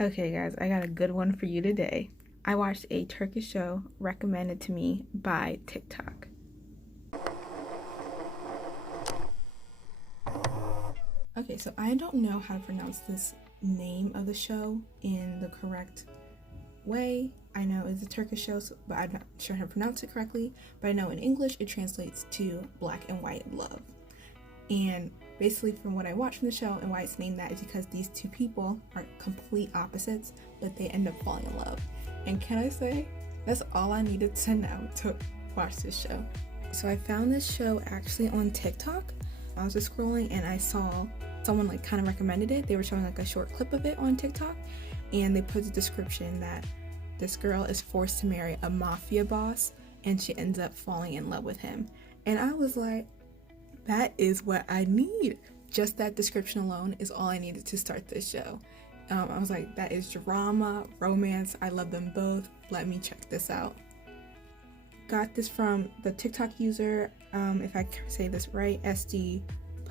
Okay, guys, I got a good one for you today. I watched a Turkish show recommended to me by TikTok. Okay, so I don't know how to pronounce this name of the show in the correct way. I know it's a Turkish show, but I'm not sure how to pronounce it correctly. But I know in English it translates to Black and White Love. And basically, from what I watched from the show and why it's named that is because these two people are complete opposites, but they end up falling in love. And can I say, that's all I needed to know to watch this show. So I found this show actually on TikTok. I was just scrolling and I saw someone kind of recommended it. They were showing a short clip of it on TikTok, and they put the description that this girl is forced to marry a mafia boss and she ends up falling in love with him. And I was like, that is what I need. Just that description alone is all I needed to start this show. I was like, that is drama, romance. I love them both. Let me check this out. Got this from the TikTok user, if I say this right, SD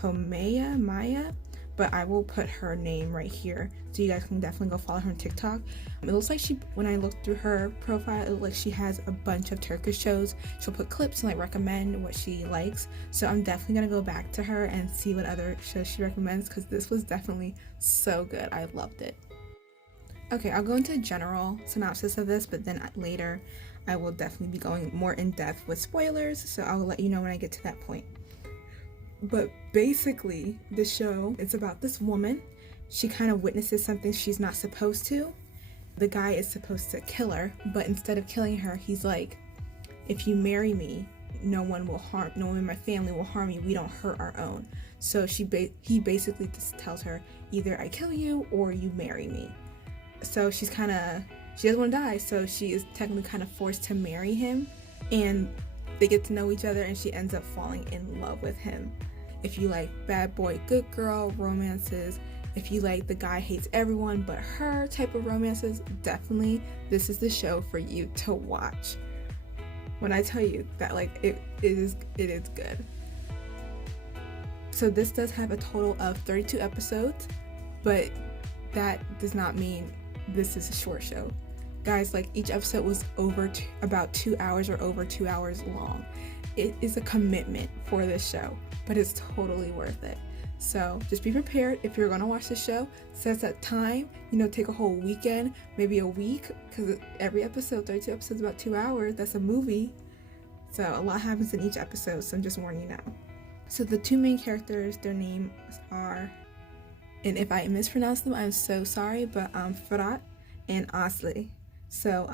Maya, but I will put her name right here so you guys can definitely go follow her on TikTok. It looks like when I looked through her profile, it looks like she has a bunch of Turkish shows. She'll put clips and recommend what she likes. So I'm definitely gonna go back to her and see what other shows she recommends, because this was definitely so good. I loved it. Okay, I'll go into a general synopsis of this, but then later I will definitely be going more in depth with spoilers, so I will let you know when I get to that point. But basically, the show, it's about this woman. She kind of witnesses something she's not supposed to. The guy is supposed to kill her, but instead of killing her, he's like, if you marry me, no one in my family will harm you. We don't hurt our own. So he basically just tells her, either I kill you or you marry me. So she doesn't want to die, so she is technically kind of forced to marry him, and they get to know each other and she ends up falling in love with him. If you like bad boy, good girl romances, if you like the guy hates everyone but her type of romances, definitely this is the show for you to watch. When I tell you that it is good. So this does have a total of 32 episodes, but that does not mean this is a short show. Guys, each episode was about 2 hours or over 2 hours long. It is a commitment for this show, but it's totally worth it. So just be prepared if you're gonna watch the show. Set that time, take a whole weekend, maybe a week, because every episode, 32 episodes, about 2 hours. That's a movie. So a lot happens in each episode, so I'm just warning you now. So the two main characters, their names are, and if I mispronounce them, I'm so sorry, but Fırat and Asli. So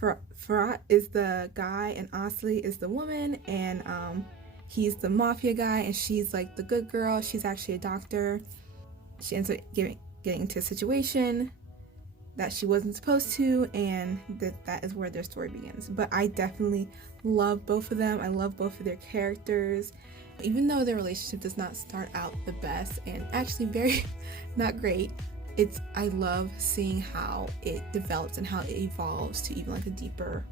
Fırat is the guy and Asli is the woman, and he's the mafia guy and she's the good girl. She's actually a doctor. She ends up getting into a situation that she wasn't supposed to, and that is where their story begins. But I definitely love both of them. I love both of their characters. Even though their relationship does not start out the best and actually very not great, I love seeing how it develops and how it evolves to even a deeper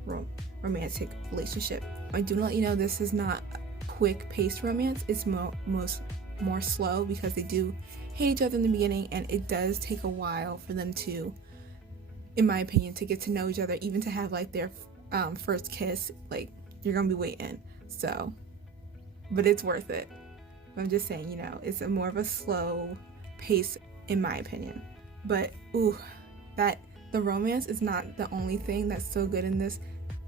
romantic relationship. I do let you know this is not quick paced romance. It's more slow, because they do hate each other in the beginning, and it does take a while for them to, in my opinion, to get to know each other, even to have their first kiss. You're gonna be waiting. So, but it's worth it. I'm just saying, it's more of a slow pace in my opinion. But the romance is not the only thing that's so good in this,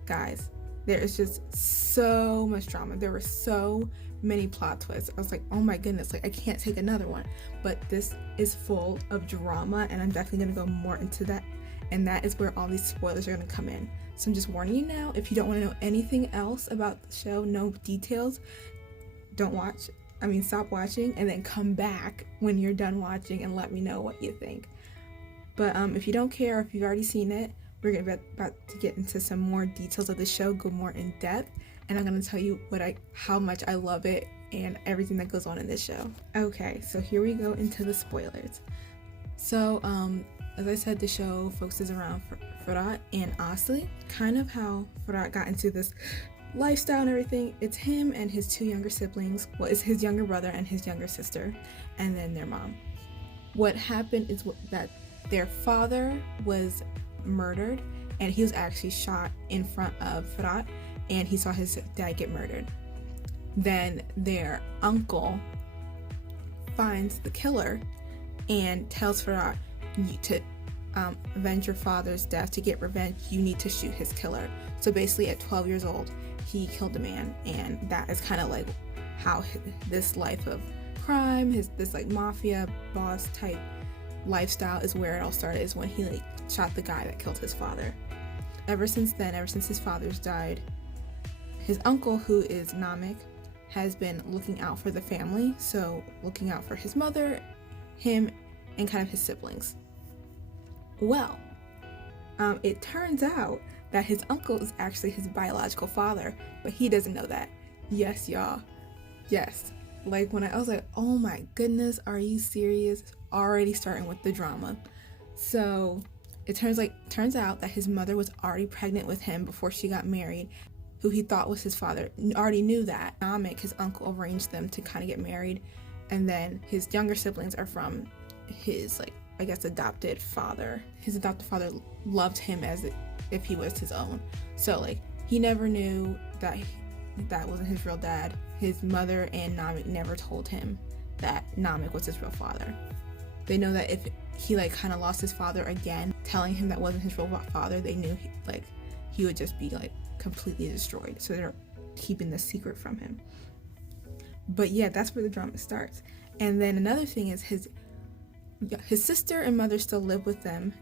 guys. There is just so much drama. There were so many plot twists. I was like, oh my goodness, I can't take another one. But this is full of drama, and I'm definitely gonna go more into that, and that is where all these spoilers are gonna come in. So I'm just warning you now, if you don't want to know anything else about the show, no details, stop watching and then come back when you're done watching and let me know what you think. But if you don't care, if you've already seen it, we're about to get into some more details of the show, go more in depth, and I'm going to tell you how much I love it and everything that goes on in this show. Okay, so here we go into the spoilers. So as I said, the show focuses around Fırat and Asli, kind of how Fırat got into this lifestyle and everything. It's him and his two younger siblings. Well, it's his younger brother and his younger sister, and then their mom. What happened is that their father was murdered, and he was actually shot in front of Fırat, and he saw his dad get murdered. Then their uncle finds the killer and tells Fırat, to avenge your father's death, to get revenge, you need to shoot his killer. So basically at 12 years old, he killed a man, and that is kind of like how this life of crime, this like mafia boss type lifestyle is where it all started, is when he like shot the guy that killed his father. Ever since then, ever since his father's died, his uncle, who is Namık, has been looking out for the family, so looking out for his mother, him, and kind of his siblings. Well, it turns out that his uncle is actually his biological father, but he doesn't know that. Yes, y'all. Yes. Like when I was like, oh my goodness, are you serious? Already starting with the drama. So it turns out that his mother was already pregnant with him before she got married, who he thought was his father. Already knew that. Namık, his uncle, arranged them to kind of get married, and then his younger siblings are from his, like, I guess, adopted father. His adopted father loved him as if he was his own. So like he never knew that that wasn't his real dad. His mother and Namık never told him that Namık was his real father. They know that if he like kind of lost his father again, telling him that wasn't his real father, they knew he would just be like completely destroyed. So they're keeping the secret from him. But yeah, that's where the drama starts. And then another thing is his sister and mother still live with them.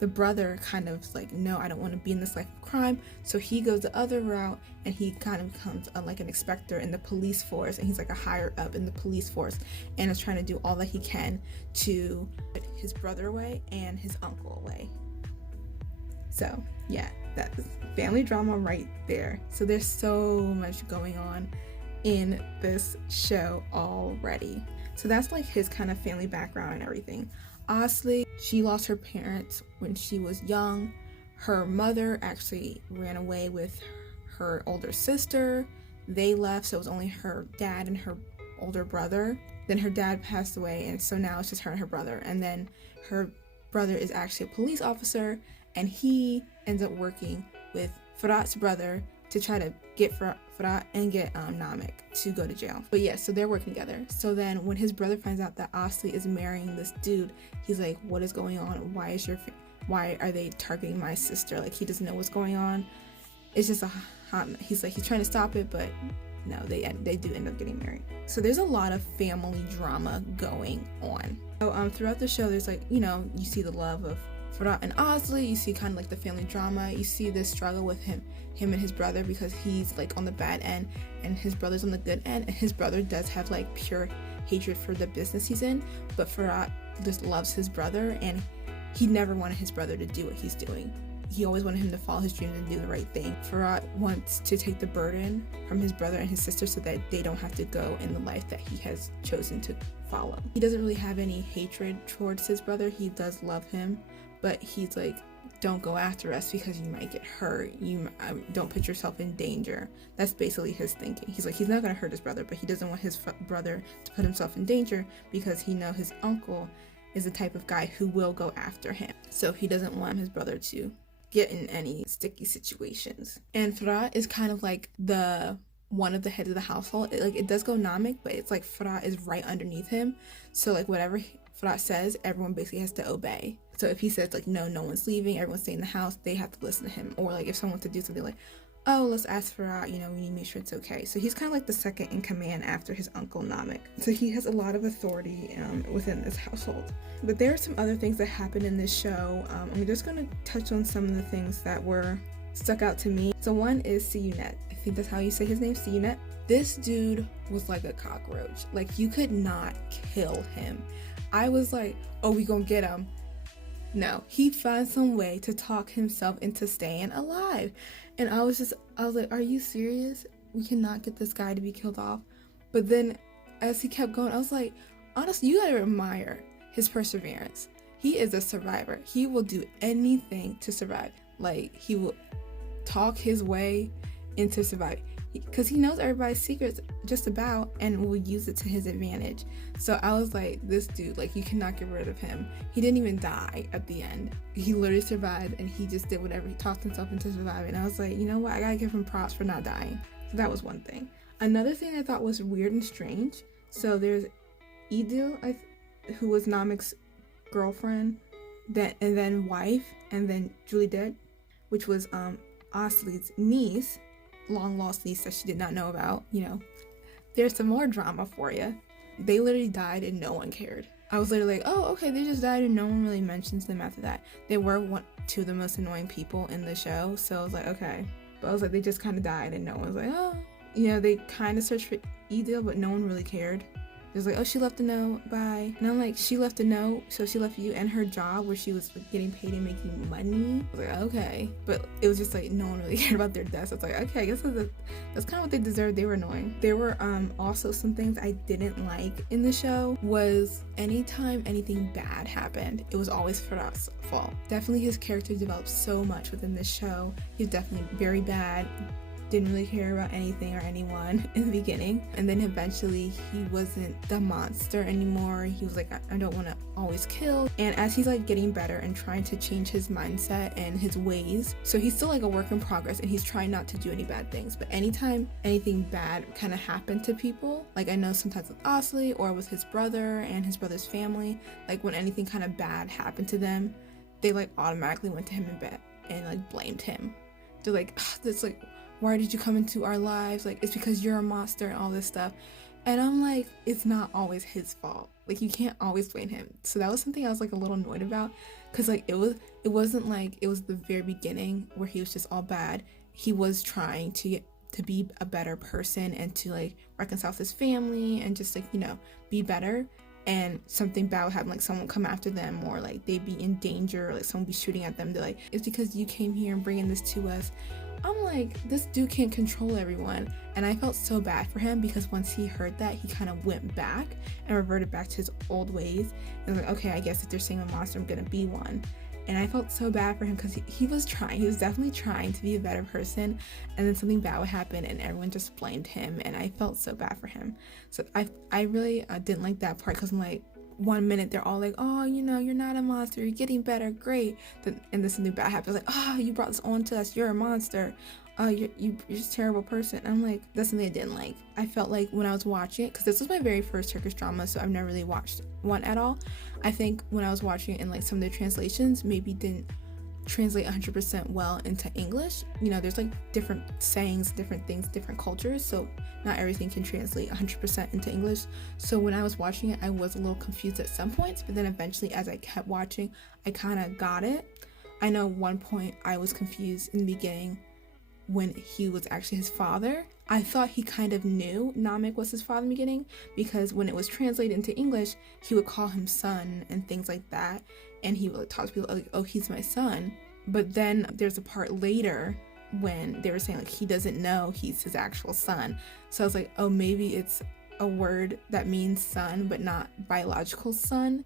The brother kind of like, no, I don't want to be in this life of crime. So he goes the other route, and he kind of becomes like an inspector in the police force, and he's like a higher up in the police force, and is trying to do all that he can to put his brother away and his uncle away. So yeah, that's family drama right there. So there's so much going on in this show already. So that's like his kind of family background and everything. Aslı, she lost her parents when she was young. Her mother actually ran away with her older sister. They left, so it was only her dad and her older brother. Then her dad passed away, and so now it's just her and her brother. And then her brother is actually a police officer, and he ends up working with Fırat's brother to try to get Fırat and get Namık to go to jail. But yeah, so they're working together. So then when his brother finds out that Aslı is marrying this dude, he's like, what is going on? Why are they targeting my sister? Like, he doesn't know what's going on. It's just a hot mess. He's trying to stop it, but no, they do end up getting married. So there's a lot of family drama going on. So throughout the show, there's like, you see the love of Fırat and Aslı, you see kind of like the family drama, you see this struggle with him and his brother, because he's like on the bad end and his brother's on the good end, and his brother does have like pure hatred for the business he's in, but Fırat just loves his brother, and he never wanted his brother to do what he's doing. He always wanted him to follow his dreams and do the right thing. Fırat wants to take the burden from his brother and his sister so that they don't have to go in the life that he has chosen to follow. He doesn't really have any hatred towards his brother. He does love him, but he's like, don't go after us because you might get hurt. You don't put yourself in danger. That's basically his thinking. He's like, he's not going to hurt his brother, but he doesn't want his brother to put himself in danger because he knows his uncle is the type of guy who will go after him. So he doesn't want his brother to get in any sticky situations. And Fırat is kind of like one of the heads of the household. It does go Namık, but it's like Fırat is right underneath him. So like whatever Fırat says, everyone basically has to obey. So if he says like, no one's leaving, everyone's staying in the house, they have to listen to him. Or like if someone wants to do something like, oh, let's ask Fırat, we need to make sure it's okay. So he's kind of like the second in command after his uncle Namık. So he has a lot of authority within this household. But there are some other things that happen in this show. I'm just going to touch on some of the things that were stuck out to me. So one is Siyah. I think that's how you say his name, Siyah. This dude was like a cockroach. Like, you could not kill him. I was like, oh, we gonna get him. No, he found some way to talk himself into staying alive. And I was like, are you serious? We cannot get this guy to be killed off. But then as he kept going, I was like, honestly, you gotta admire his perseverance. He is a survivor. He will do anything to survive. Like, he will talk his way into surviving. because he knows everybody's secrets just about and will use it to his advantage. So I was like, this dude, like, you cannot get rid of him. He didn't even die at the end. He literally survived, and he just did whatever. He talked himself into surviving. And I was like, you know what? I gotta give him props for not dying. So that was one thing. Another thing I thought was weird and strange. So there's Idil, who was Namik's girlfriend, and then wife, and then Julie Dead, which was Asli's niece, long lost niece that she did not know about. You know, there's some more drama for you. They literally died and no one cared. I was literally like, oh, okay, they just died and no one really mentions them after that. They were two of the most annoying people in the show, so I was like, okay. But I was like, they just kind of died and no one was like, oh. You know, they kind of searched for Edil, but no one really cared. It was like, oh, she left a note, bye. And I'm like, she left a note, so she left you and her job where she was getting paid and making money. I was like, okay. But it was just like, no one really cared about their deaths. I was like, okay, I guess that's kind of what they deserved. They were annoying. There were also some things I didn't like in the show was anytime anything bad happened, it was always Faraz's fault. Definitely his character developed so much within this show. He was definitely very bad. Didn't really care about anything or anyone in the beginning, and then eventually he wasn't the monster anymore. He was like, I don't want to always kill. And as he's like getting better and trying to change his mindset and his ways, so he's still like a work in progress and he's trying not to do any bad things. But anytime anything bad kind of happened to people, like I know sometimes with Asli or with his brother and his brother's family, like when anything kind of bad happened to them, they like automatically went to him in bed and like blamed him. They're like, that's like, why did you come into our lives? Like, it's because you're a monster and all this stuff. And I'm like, it's not always his fault. Like, you can't always blame him. So that was something I was like a little annoyed about, because like it wasn't like it was the very beginning where he was just all bad. He was trying to be a better person and to like reconcile with his family and just like, you know, be better. And something bad would happen, like someone come after them, or like they'd be in danger, or like someone be shooting at them. They're like, it's because you came here and bringing this to us. I'm like, this dude can't control everyone. And I felt so bad for him, because once he heard that, he kind of went back and reverted back to his old ways. And was like, okay, I guess if they're saying a monster, I'm gonna be one. And I felt so bad for him, because he was definitely trying to be a better person, and then something bad would happen and everyone just blamed him, and I felt so bad for him. So I really didn't like that part, because I'm like, one minute they're all like, oh, you know, you're not a monster, you're getting better, great. And then something bad happens, like, oh, you brought this on to us, you're a monster. You're just a terrible person. And I'm like, that's something I didn't like. I felt like when I was watching it, because this was my very first Turkish drama, so I've never really watched one at all. I think when I was watching it in like some of the translations, maybe didn't translate 100% well into English. You know, there's like different sayings, different things, different cultures, so not everything can translate 100% into English. So when I was watching it, I was a little confused at some points, but then eventually as I kept watching, I kind of got it. I know one point I was confused in the beginning when he was actually his father. I thought he kind of knew Namik was his father in the beginning, because when it was translated into English, he would call him son and things like that, and he would talk to people like, oh, he's my son. But then there's a part later when they were saying like he doesn't know he's his actual son. So I was like, oh, maybe it's a word that means son but not biological son,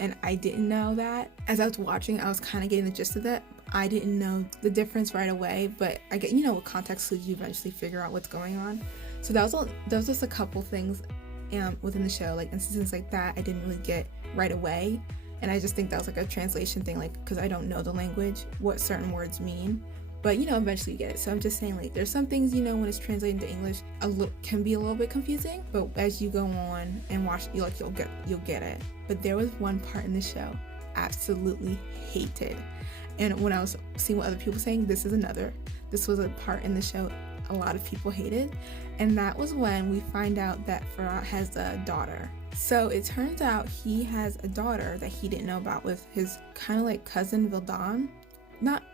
and I didn't know that. As I was watching, I was kind of getting the gist of that. I didn't know the difference right away, but I get, you know, with context clues, you eventually figure out what's going on. So that was just a couple things within the show, like instances like that I didn't really get right away, and I just think that was like a translation thing, like because I don't know the language, what certain words mean. But you know, eventually you get it. So I'm just saying, like, there's some things, you know, when it's translated into English, can be a little bit confusing, but as you go on and watch, you'll get it. But there was one part in the show absolutely hated. And when I was seeing what other people were saying, this was a part in the show a lot of people hated. And that was when we find out that Farah has a daughter. So it turns out he has a daughter that he didn't know about with his kind of like cousin Vildan. Not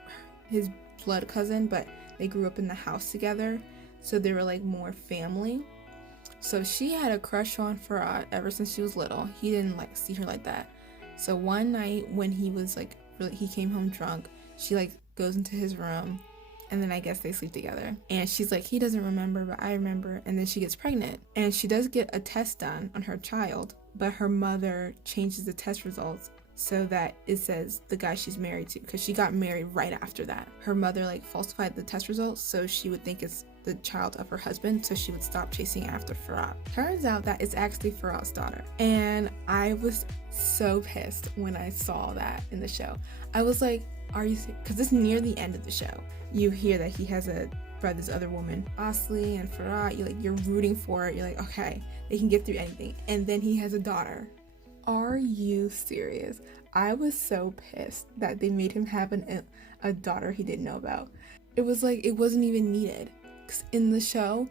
his blood cousin, but they grew up in the house together. So they were like more family. So she had a crush on Farah ever since she was little. He didn't like see her like that. So one night when he was like, he came home drunk, she like goes into his room, and then I guess they sleep together, and she's like, he doesn't remember but I remember. And then she gets pregnant, and she does get a test done on her child, but her mother changes the test results so that it says the guy she's married to, because she got married right after that. Her mother like falsified the test results so she would think it's the child of her husband, so she would stop chasing after Farhat. Turns out that it's actually Farhat's daughter, and I was so pissed when I saw that in the show. I was like, are you, because it's near the end of the show, you hear that he has a brother, this other woman, Asli and Farhat, you're rooting for it, you're like, okay, they can get through anything, and then he has a daughter. Are you serious? I was so pissed that they made him have a daughter he didn't know about. It was like, it wasn't even needed. Because in the show,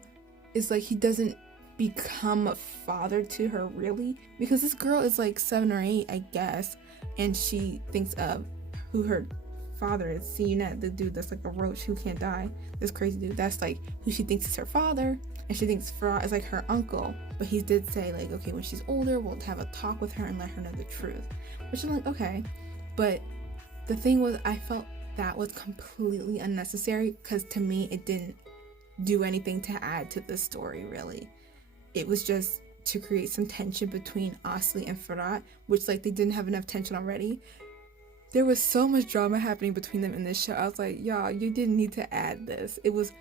it's like he doesn't become a father to her, really. Because this girl is like 7 or 8, I guess. And she thinks of who her father is. Siyah, the dude that's like a roach who can't die. This crazy dude. That's like who she thinks is her father. And she thinks Farhat is like her uncle. But he did say like, okay, when she's older, we'll have a talk with her and let her know the truth. Which I'm like, okay. But the thing was, I felt that was completely unnecessary, because to me, it didn't do anything to add to the story, really. It was just to create some tension between Asli and Farhat, which like they didn't have enough tension already. There was so much drama happening between them in this show. I was like, y'all, you didn't need to add this. It was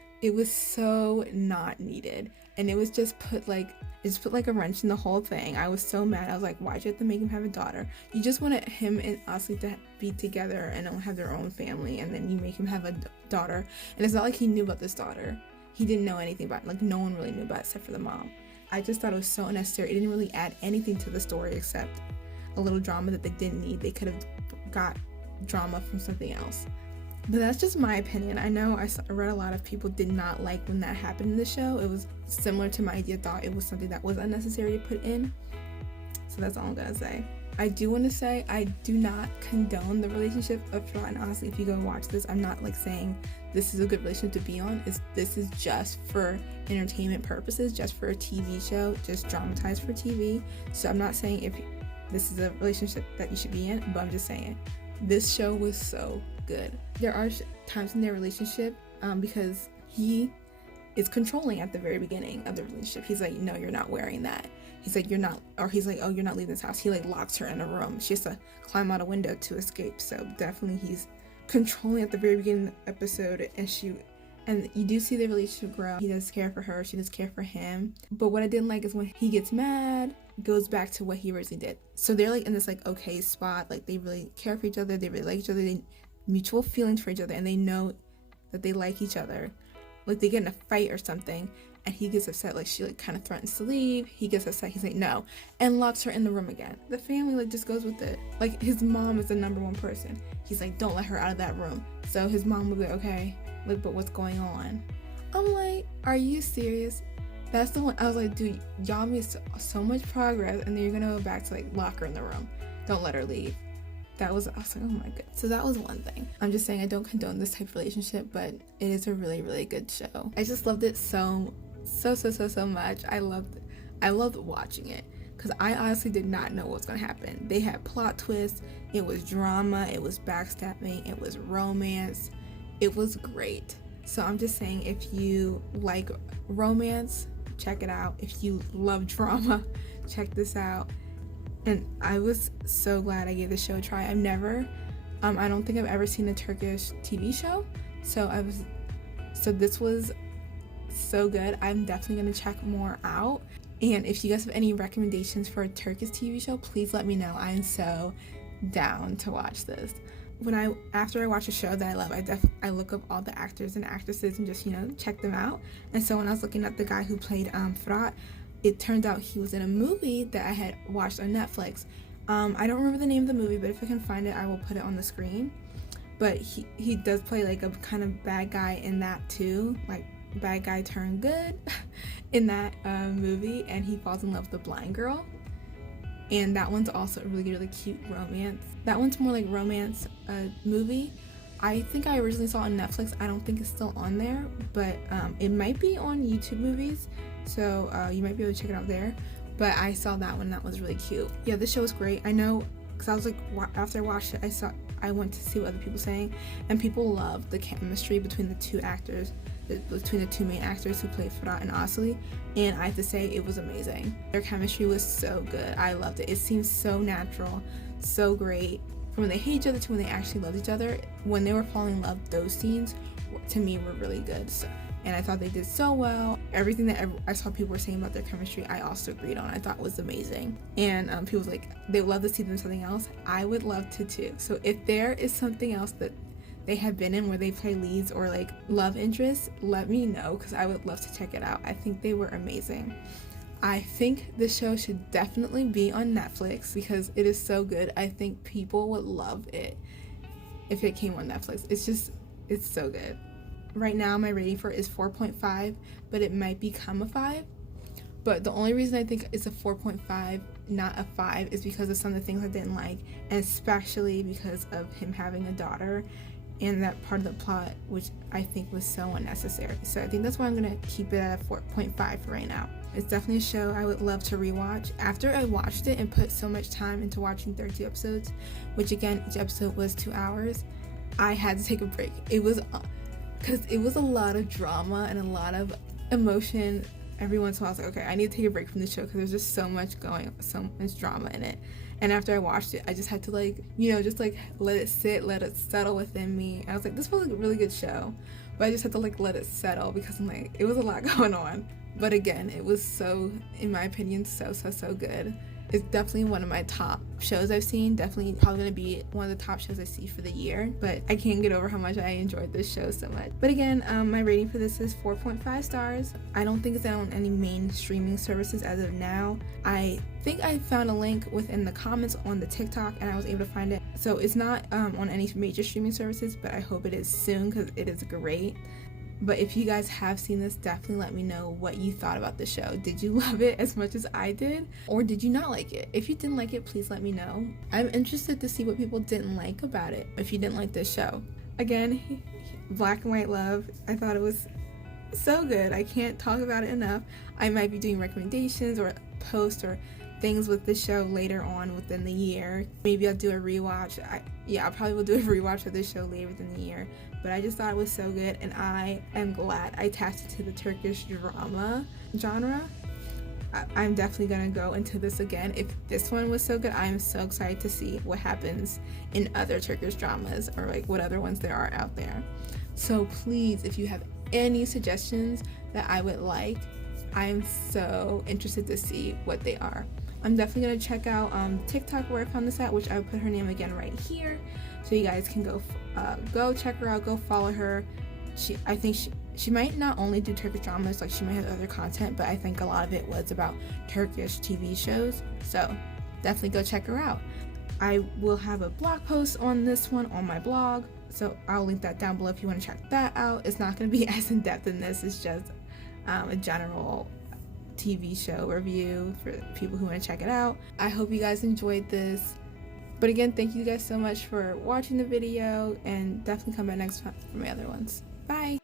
so not needed, and it was just put like a wrench in the whole thing. I was so mad. I was like, why'd you have to make him have a daughter? You just wanted him and Asli to be together and don't have their own family, and then you make him have a daughter. And it's not like he knew about this daughter. He didn't know anything about it. Like, no one really knew about it except for the mom. I just thought it was so unnecessary. It didn't really add anything to the story except a little drama that they didn't need. They could have got drama from something else. But that's just my opinion. I know I read a lot of people did not like when that happened in the show. It was similar to my idea. Thought it was something that was unnecessary to put in. So that's all I'm gonna say. I do want to say I do not condone the relationship of Farhat and Asli. If you go watch this, I'm not like saying this is a good relationship to be on. This is just for entertainment purposes, just for a TV show, just dramatized for TV. So I'm not saying if this is a relationship that you should be in, but I'm just saying this show was so good. There are times in their relationship because he is controlling at the very beginning of the relationship. He's like, no, you're not wearing that. He's like, you're not, or he's like, oh, you're not leaving this house. He like locks her in a room. She has to climb out a window to escape. So definitely he's controlling at the very beginning of the episode, and you do see the relationship grow. He does care for her, she does care for him. But what I didn't like is when he gets mad, goes back to what he originally did. So they're like in this like okay spot, like they really care for each other, they really like each other, they mutual feelings for each other, and they know that they like each other. Like they get in a fight or something, and he gets upset, like she like kind of threatens to leave. He gets upset, he's like no, and locks her in the room again. The family like just goes with it. Like his mom is the number one person. He's like, don't let her out of that room. So his mom will be like, okay, like, but what's going on? I'm like, are you serious? That's the one. I was like, dude, y'all made so much progress, and then you're gonna go back to like lock her in the room. Don't let her leave. I was like, oh my god. So that was one thing. I'm just saying I don't condone this type of relationship, but it is a really, really good show. I just loved it so much. I loved watching it, because I honestly did not know what was gonna happen. They had plot twists, it was drama, it was backstabbing, it was romance. It was great. So I'm just saying, if you like romance, check it out. If you love drama, check this out. And I was so glad I gave this show a try. I don't think I've ever seen a Turkish TV show. So this was so good. I'm definitely gonna check more out. And if you guys have any recommendations for a Turkish TV show, please let me know. I'm so down to watch this. After I watch a show that I love, I look up all the actors and actresses and just, check them out. And so when I was looking at the guy who played Farhat, it turned out he was in a movie that I had watched on Netflix. I don't remember the name of the movie, but if I can find it, I will put it on the screen. But he does play like a kind of bad guy in that too, like bad guy turned good in that movie, and he falls in love with the blind girl. And that one's also a really, really cute romance. That one's more like romance movie. I think I originally saw it on Netflix. I don't think it's still on there, but it might be on YouTube Movies, so you might be able to check it out there. But I saw that one, that was really cute. Yeah, this show was great. I know, because I was like, after I watched it, I went to see what other people were saying, and people loved the chemistry between the two actors, between the two main actors who played Farhat and Asli, and I have to say it was amazing. Their chemistry was so good. I loved it. It seemed so natural, so great. From when they hate each other to when they actually love each other, when they were falling in love, those scenes to me were really good. So, and I thought they did so well. Everything that I saw people were saying about their chemistry, I also agreed on. I thought was amazing. And people was like, they would love to see them in something else. I would love to too. So if there is something else that they have been in where they play leads or like love interests, let me know, because I would love to check it out. I think they were amazing. I think the show should definitely be on Netflix because it is so good. I think people would love it if it came on Netflix. It's so good. Right now my rating for it is 4.5, but it might become a 5. But the only reason I think it's a 4.5, not a 5, is because of some of the things I didn't like, and especially because of him having a daughter and that part of the plot, which I think was so unnecessary. So I think that's why I'm going to keep it at a 4.5 for right now. It's definitely a show I would love to rewatch. After I watched it and put so much time into watching 32 episodes, which again, each episode was 2 hours, I had to take a break. It was because it was a lot of drama and a lot of emotion. Every once in a while I was like, okay, I need to take a break from the show because there's just so much drama in it. And after I watched it, I just had to just let it sit, let it settle within me. I was like, this was a really good show, but I just had to let it settle because I'm like, it was a lot going on. But again, it was so, in my opinion, so good. It's definitely one of my top shows I've seen. Definitely probably going to be one of the top shows I see for the year. But I can't get over how much I enjoyed this show so much. But again, my rating for this is 4.5 stars. I don't think it's on any main streaming services as of now. I think I found a link within the comments on the TikTok and I was able to find it. So it's not on any major streaming services, but I hope it is soon because it is great. But if you guys have seen this, definitely let me know what you thought about the show. Did you love it as much as I did? Or did you not like it? If you didn't like it, please let me know. I'm interested to see what people didn't like about it if you didn't like this show. Again, Black and White Love, I thought it was so good. I can't talk about it enough. I might be doing recommendations or posts or things with this show later on within the year. Maybe I'll do a rewatch. I probably will do a rewatch of this show later within the year. But I just thought it was so good, and I am glad I attached it to the Turkish drama genre. I'm definitely gonna go into this again. If this one was so good, I am so excited to see what happens in other Turkish dramas or what other ones there are out there. So please, if you have any suggestions that I would like, I am so interested to see what they are. I'm definitely going to check out TikTok where I found this at, which I will put her name again right here, so you guys can go check her out, go follow her. I think she might not only do Turkish dramas, she might have other content, but I think a lot of it was about Turkish TV shows, so definitely go check her out. I will have a blog post on this one on my blog, so I'll link that down below if you want to check that out. It's not going to be as in-depth in this, it's just a general TV show review for people who want to check it out. I hope you guys enjoyed this. But again, thank you guys so much for watching the video, and definitely come back next time for my other ones. Bye!